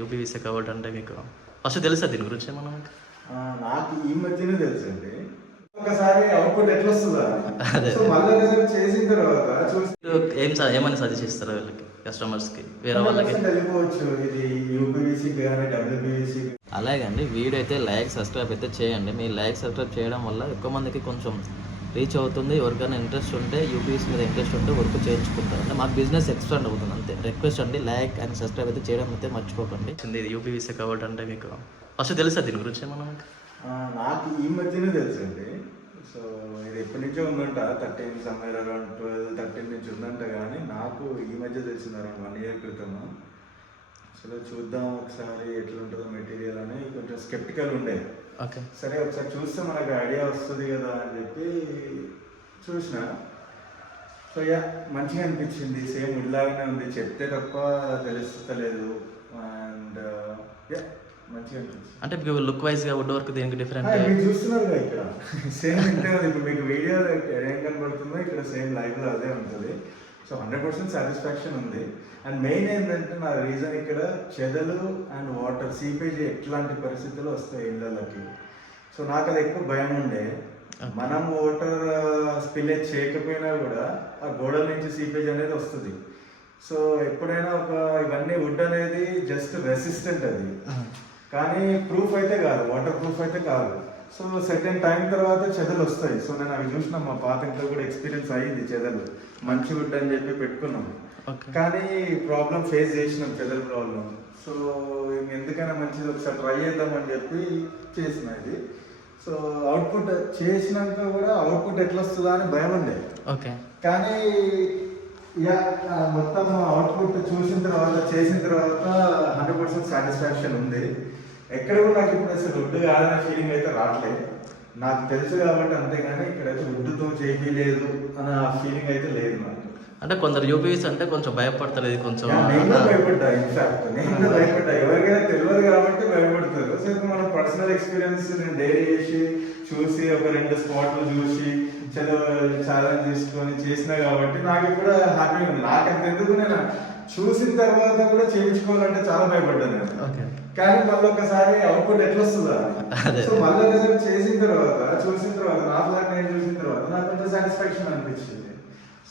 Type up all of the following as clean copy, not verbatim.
UPVC covered అంటే మీకు first తెలుసా దీని గురించి మనం? నాకు ఈ మధ్యనే తెలుసండి. ఒకసారి అవుట్పుట్ ఎట్లా వస్తుందా అదే సో మళ్ళీ రిజల్ట్ చేసిన తర్వాత చూసి ఏమని సజెస్ట్ చేస్తారు వీళ్ళకి, కస్టమర్స్కి, వేరే వాళ్ళకి? వెళ్ళిపోవచ్చు. ఇది యూపీవీసీకి కానీ డబ్ల్యూపీవీసీ. అలాగండి, వీడియో అయితే లైక్ సబ్స్క్రైబ్ అయితే చేయండి. మీ లైక్ సబ్స్క్రైబ్ చేయడం వల్ల ఎక్కువ మందికి కొంచెం రీచ్ అవుతుంది. ఎవరికైనా ఇంట్రెస్ట్ ఉంటే, యూపీఎస్ మీద ఇంట్రెస్ట్ ఉంటే వర్క్ చేయించుకుంటారు. అంటే మాకు బిజినెస్ ఎక్స్పాండ్ అవుతుంది అంతే. రిక్వెస్ట్ అండి, లైక్ అండ్ సబ్స్క్రైబ్ అయితే చేయడం అయితే మర్చిపోకండి. ఇది యూపీవీసీ కవర్డ్ అంటే మీకు ఫస్ట్ తెలుసా దీని గురించి మనం? నాకు ఈ మధ్యనే తెలుసండి. సో ఇది ఎప్పటి నుంచో ఉందంట, 13 సమ్వేర్ అరౌండ్ 12-13 నుంచి ఉందంట. కానీ నాకు ఈ మధ్య తెలిసింది అరౌండ్ 1 year క్రితము. అసలు చూద్దాం ఒకసారి ఎట్లా ఉంటుందో మెటీరియల్ అని కొంచెం స్కెప్టికల్ ఉండే. ఓకే, సరే ఒకసారి చూస్తే మనకు ఐడియా వస్తుంది కదా అని చెప్పి చూసిన. సో మంచిగా అనిపించింది. సేమ్ ఇలాగానే ఉంది, చెప్తే తప్ప తెలుస్తలేదు. అండ్ మంచిగా అనిపించింది. అంటే మీకు లుక్ వైజ్గా వుడ్ వర్క్ దేనికి డిఫరెంట్? మీరు చూస్తున్నారు కదా ఇక్కడ సేమ్ ఇంతే ఉంది. ఇప్పుడు మీకు వీడియో ఏం కనబడుతుందో ఇక్కడ సేమ్ లైవ్లో అదే ఉంటుంది. సో 100% సాటిస్ఫాక్షన్ ఉంది. అండ్ మెయిన్ ఏంటంటే నా రీజన్ ఇక్కడ చెదలు అండ్ వాటర్ సీపేజ్ ఎట్లాంటి పరిస్థితులు వస్తాయి ఇళ్ళకి. సో నాకు అది ఎక్కువ భయం ఉండే. మనం వాటర్ స్పిల్లేజ్ చేయకపోయినా కూడా ఆ గోడల నుంచి సీపేజ్ అనేది వస్తుంది. సో ఎప్పుడైనా ఇవన్నీ వుడ్ అనేది జస్ట్ రెసిస్టెంట్ అది, కానీ ప్రూఫ్ అయితే కాదు, వాటర్ ప్రూఫ్ అయితే కాదు. సో సెకండ్ టైం తర్వాత చెదలు వస్తాయి. సో నేను అవి చూసిన మా పాత ఇంట్లో కూడా ఎక్స్పీరియన్స్ అయ్యింది. చెదలు మంచి వుడ్ అని చెప్పి పెట్టుకున్నాము, కానీ ప్రాబ్లం ఫేస్ చేసినాం, చెదల ప్రాబ్లం. సో ఎందుకైనా మంచిది ఒకసారి ట్రై చేద్దామని చెప్పి చేసిన ఇది. సో అవుట్పుట్ చేసినాక కూడా అవుట్పుట్ ఎట్లా వస్తుందా అని భయం ఉండే. ఓకే, కానీ మొత్తం అవుట్పుట్ చూసిన తర్వాత చేసిన తర్వాత 100% సాటిస్ఫాక్షన్ ఉంది. ఎక్కడ కూడా నాకు ఇప్పుడు అసలు వుడ్ కాదనే ఫీలింగ్ అయితే రావట్లేదు. నాకు తెలుసు కాబట్టి అంతేగాని ఇక్కడైతే వుడ్తో చేయలేదు అన్న ఫీలింగ్ అయితే లేదు నాకు. అంటే కొందరు యూపీవీస్ అంటే కొంచెం భయపడతారు. ఇది కొంచెం నేను భయపడ్డా. ఇన్ఫాక్ట్ నేను భయపడ్డా. ఎవరికైనా తెలియదు కాబట్టి భయపడతారు. సో ఇప్పుడు మనం పర్సనల్ ఎక్స్పీరియన్స్ నేను డైరీ చేసి చూసి ఒక 2 స్పాట్లు చూసి ఛాలెంజ్ తీసుకొని చేసినా కాబట్టి నాకు ఇప్పుడు హ్యాపీగా ఉంది. నాకంత ఎందుకు నేను చూసిన తర్వాత కూడా చేయించుకోవాలంటే చాలా భయపడ్డాను నేను. కానీ మళ్ళీ ఒకసారి అవుట్పుట్ ఎట్లా వస్తుందా సో మళ్ళీ రిజల్ట్ చేసిన తర్వాత చూసిన తర్వాత నా ఫ్లాట్ నేను చూసిన తర్వాత నాకు కొంచెం సాటిస్ఫాక్షన్ అనిపించింది.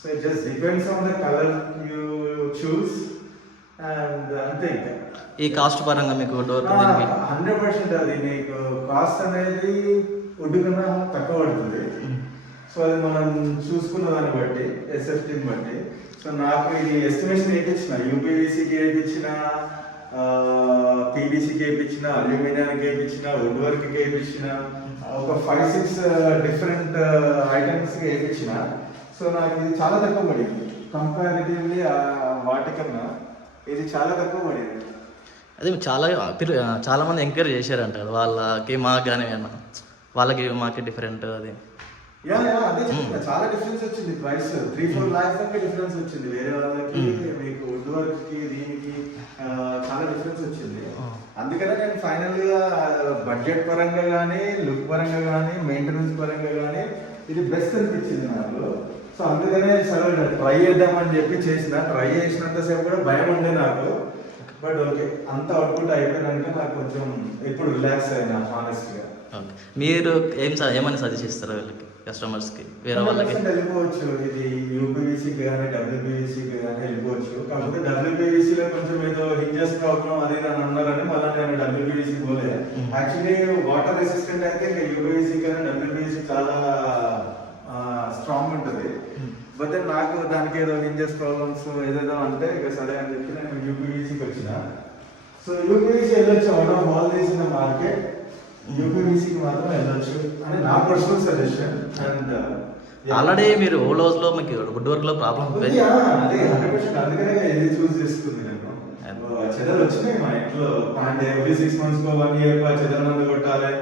So it just depends on the colour you choose and అంతే. ఇంకా ఈ కాస్ట్ పరంగా మీకు 100% అది మీకు కాస్ట్ అనేది వుడ్ కన్నా తక్కువ పడుతుంది. సో అది మనం చూసుకున్న దాన్ని బట్టి, ఎస్ఎఫ్టీని బట్టి. సో నాకు ఇది ఎస్టిమేషన్ వేయించిన, యూపీవీసీకి వేయించిన, పీవీసీకి వేయించిన, అల్యూమినియానికి వేయించిన, వుడ్ వర్క్కి వేయించిన, ఒక 5-6 డిఫరెంట్ ఐటమ్స్కి వేయించిన. సో నాకు ఇది చాలా తక్కువ పడింది కంపారిటివ్లీ వాటికన్నా. ఇది చాలా తక్కువ పడింది. అదే చాలా మంది ఎంక్వైరీ చేశారంటారు వాళ్ళకి, మాకు కానీ వాళ్ళకి మాకు డిఫరెంట్. అది అదే చాలా డిఫరెన్స్ వచ్చింది. ప్రైస్ 3-4 lakhs దాకా డిఫరెన్స్ వచ్చింది. వేరే వాళ్ళకి మీకు వుడ్ వర్క్ కి దీనికి చాలా డిఫరెన్స్ వచ్చింది. అందుకనే నేను ఫైనల్ గా బడ్జెట్ పరంగా కానీ, లుక్ పరంగా కానీ, మెయింటెనెన్స్ పరంగా కానీ ఇది బెస్ట్ అనిపించింది నాకు. సో అందుకనే సరే ట్రై చేద్దామని చెప్పి చేసిన. ట్రై చేసినంతసేపు కూడా భయం ఉండే నాకు. బట్ ఓకే, అంత అవుట్పుట్ అయిపోయినాక నాకు కొంచెం ఇప్పుడు రిలాక్స్ అయినా హానెస్ట్ గా. మీరు ఏమని సజెస్ట్ చేస్తారు వీళ్ళకి, కస్టమర్స్కి, వేరే వాళ్ళకి? వెళ్ళిపోవచ్చు. ఇది యూపీవీసీకి కానీ డబ్ల్యూపీవీసీకి కానీ వెళ్ళిపోవచ్చు. కాకపోతే డబ్ల్యూపీవీసీలో కొంచెం ఏదో హింజెస్ ప్రాబ్లం అది అని అన్నారని మళ్ళీ నేను డబ్ల్యూపీవీసీ పోలే. యాక్చువల్లీ వాటర్ రెసిస్టెంట్ అయితే యూపీవీసీ కానీ డబ్ల్యూపీవీసీ చాలా స్ట్రాంగ్ ఉంటుంది. బట్ నాకు దానికి ఏదో హింజెస్ ప్రాబ్లమ్స్ ఏదేదో అంటే ఇక సరే అని చెప్పి నేను యూపీవీసీకి వచ్చిన. సో యూపీవీసీ వెళ్ళొచ్చు. Out of all these in the market యూపీవీసీకి మాత్రం వెళ్ళొచ్చు అని నా పర్సనల్ సజెషన్. అండ్ ఆల్రెడీ మీరు ఓల్డ్ హౌస్ లో మీకు వుడ్ వర్క్ లో ప్రాబ్లం అదే 100%. అందుకనే ఇది చూస్ చేసుకుంది నేను. చెదలు వచ్చినాయి మా ఇంట్లో. అంటే ఎవ్రీ 6 months 1 year చెదల మందు కొట్టాలి.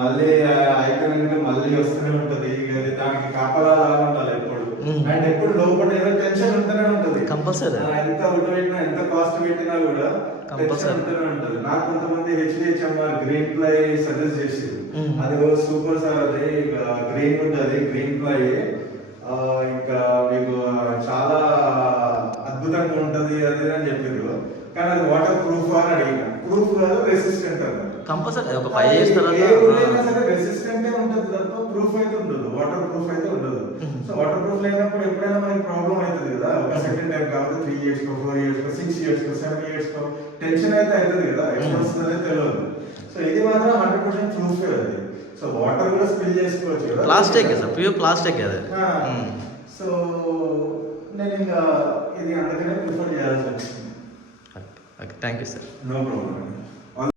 మళ్ళీ అయిపోయినాక మళ్ళీ వస్తూనే ఉంటది. దానికి కాపలా ఉండాలి ఎప్పుడు. అండ్ ఎప్పుడు లోపల ఏదో టెన్షన్ ఉంటూనే ఉంటది కంపల్సరీ. ఎంత వుడ్ పెట్టినా, ఎంత కాస్ట్ పెట్టినా కూడా టెన్షన్ ఉంటూనే ఉంటది. నాకు కొంతమంది హెచ్డిహెచ్ఎంఆర్ గ్రీన్ ప్లై సజెస్ట్ చేసింది. అది సూపర్ సార్, అది గ్రీన్ వుడ్, అది గ్రీన్ ప్లై ఇంకా మీకు చాలా అద్భుతంగా ఉంటది అది అని చెప్పారు. కానీ అది వాటర్ ప్రూఫ్ అని అడిగిన, ప్రూఫ్ కాదు రెసిస్టెంట్ అన్నమాట. కంపల్సరీ ఒక 5 years తర్వాత సరే రెసిస్టెంటే ఉంటుంది తప్ప ప్రూఫ్ అయితే ఉండదు, వాటర్ ప్రూఫ్ అయితే ఉండదు. సో వాటర్ ప్రూఫ్ లేనప్పుడు ఎప్పుడైనా మనకి ప్రాబ్లం అవుతుంది కదా, ఒక సెకండ్ టైం కాబట్టి 3 years 4 years 6 years 7 years tension అయితే అవుతుంది కదా, ఎప్పుడు వస్తుందనే తెలియదు. సో ఇది మాత్రం 100% ప్రూఫ్ అది. సో వాటర్ కూడా స్పిల్ చేసుకోవచ్చు కదా, ప్లాస్టిక్ సార్, ప్యూర్ ప్లాస్టిక్ అది. సో నేను ఇంకా ఇది అందుకనే ప్రిఫర్ చేయాల్సి వచ్చింది. Thank you sir. No problem.